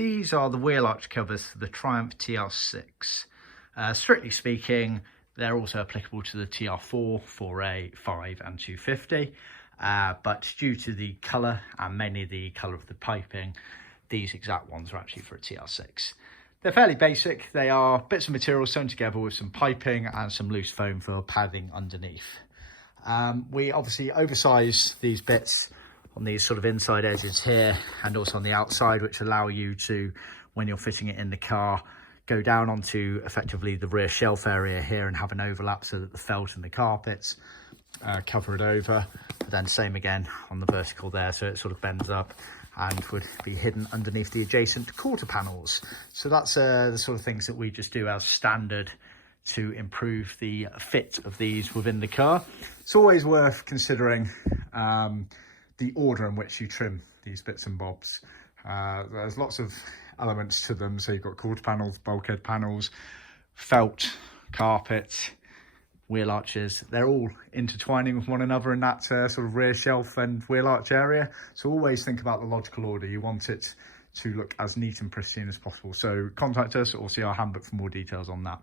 These are the Wheelarch covers for the Triumph TR6. Strictly speaking, they're also applicable to the TR4, 4A, 5 and 250. But due to the colour and mainly the colour of the piping, these exact ones are actually for a TR6. They're fairly basic. They are bits of material sewn together with some piping and some loose foam for padding underneath. We obviously oversize these bits on these sort of inside edges here and also on the outside, which allow you to, when you're fitting it in the car, go down onto effectively the rear shelf area here and have an overlap so that the felt and the carpets cover it over. But then same again on the vertical there, so it sort of bends up and would be hidden underneath the adjacent quarter panels. So that's the sort of things that we just do as standard to improve the fit of these within the car. It's always worth considering the order in which you trim these bits and bobs. There's lots of elements to them. So you've got quarter panels, bulkhead panels, felt, carpet, wheel arches. They're all intertwining with one another in that sort of rear shelf and wheel arch area. So always think about the logical order. You want it to look as neat and pristine as possible. So contact us or see our handbook for more details on that.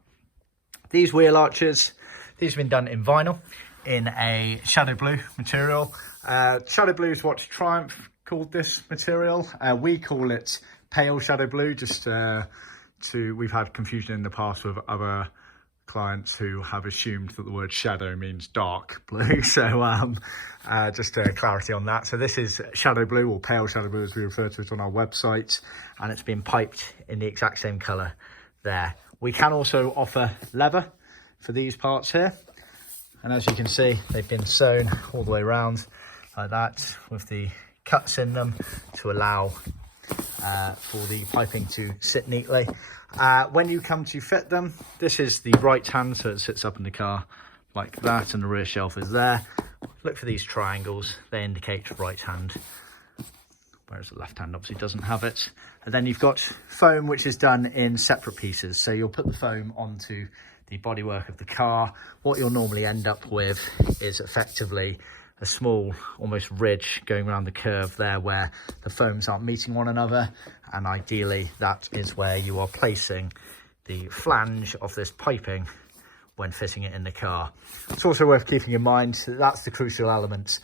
These wheel arches, these have been done in vinyl in a shadow blue material. Shadow blue is what Triumph called this material. We call it pale shadow blue, just we've had confusion in the past with other clients who have assumed that the word shadow means dark blue. So just clarity on that. So this is shadow blue, or pale shadow blue as we refer to it on our website, and it's been piped in the exact same colour there. We can also offer leather for these parts here. And as you can see, they've been sewn all the way around like that with the cuts in them to allow for the piping to sit neatly. When you come to fit them, this is the right hand, so it sits up in the car like that and the rear shelf is there. Look for these triangles, they indicate right hand, whereas the left hand obviously doesn't have it. And then you've got foam, which is done in separate pieces. So you'll put the foam onto the bodywork of the car. What you'll normally end up with is effectively a small almost ridge going around the curve there where the foams aren't meeting one another, and ideally that is where you are placing the flange of this piping when fitting it in the car. It's also worth keeping in mind that that's the crucial element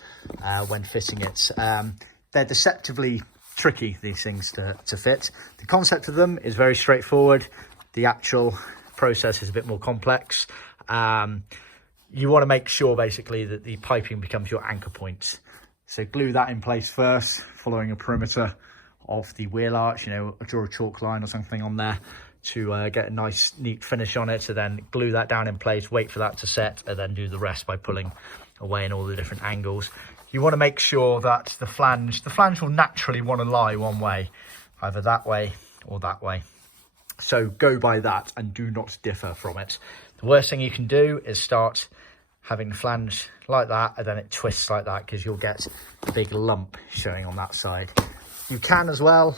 when fitting it. They're deceptively tricky, these things to fit. The concept of them is very straightforward. The actual process is a bit more complex. You want to make sure basically that the piping becomes your anchor point. So glue that in place first, following a perimeter of the wheel arch, draw a chalk line or something on there to get a nice neat finish on it. So then glue that down in place, wait for that to set, and then do the rest by pulling away in all the different angles. You want to make sure that the flange will naturally want to lie one way, either that way or that way. So go by that and do not differ from it. The worst thing you can do is start having the flange like that and then it twists like that, because you'll get a big lump showing on that side. You can as well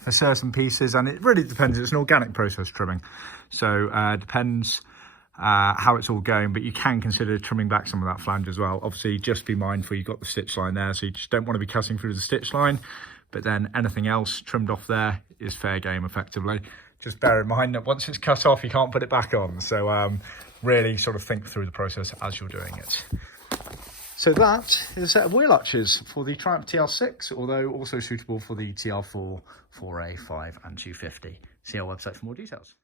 for certain pieces, and it really depends. It's an organic process trimming, so depends how it's all going, but you can consider trimming back some of that flange as well. Obviously just be mindful you've got the stitch line there, so you just don't want to be cutting through the stitch line, but then anything else trimmed off there is fair game effectively. Just bear in mind that once it's cut off, you can't put it back on. So really sort of think through the process as you're doing it. So that is a set of wheel arches for the Triumph TR6, although also suitable for the TR4, 4A, 5 and 250. See our website for more details.